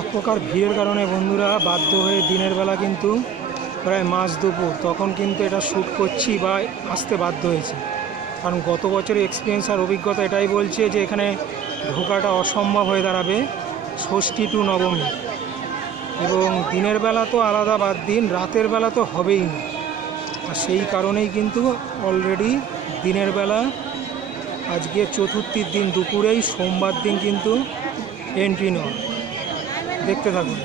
এক প্রকার ভিড়ের কারণে বন্ধুরা বাধ্য হয়ে দিনের বেলা কিন্তু প্রায় মাঝ দুপুর তখন কিন্তু এটা শ্যুট করছি বা আসতে বাধ্য হয়েছি, কারণ গত বছরের এক্সপিরিয়েন্স আর অভিজ্ঞতা এটাই বলছে যে এখানে ঢোকাটা অসম্ভব হয়ে দাঁড়াবে ষষ্ঠী টু নবমী, এবং দিনের বেলা তো আলাদা বাদ দিন, রাতের বেলা তো হবেই না। আর সেই কারণেই কিন্তু অলরেডি দিনের বেলা আজকে চতুর্থীর দিন দুপুরেই সোমবার দিন কিন্তু এন্ট্রি নেওয়া। দেখতে থাকুন।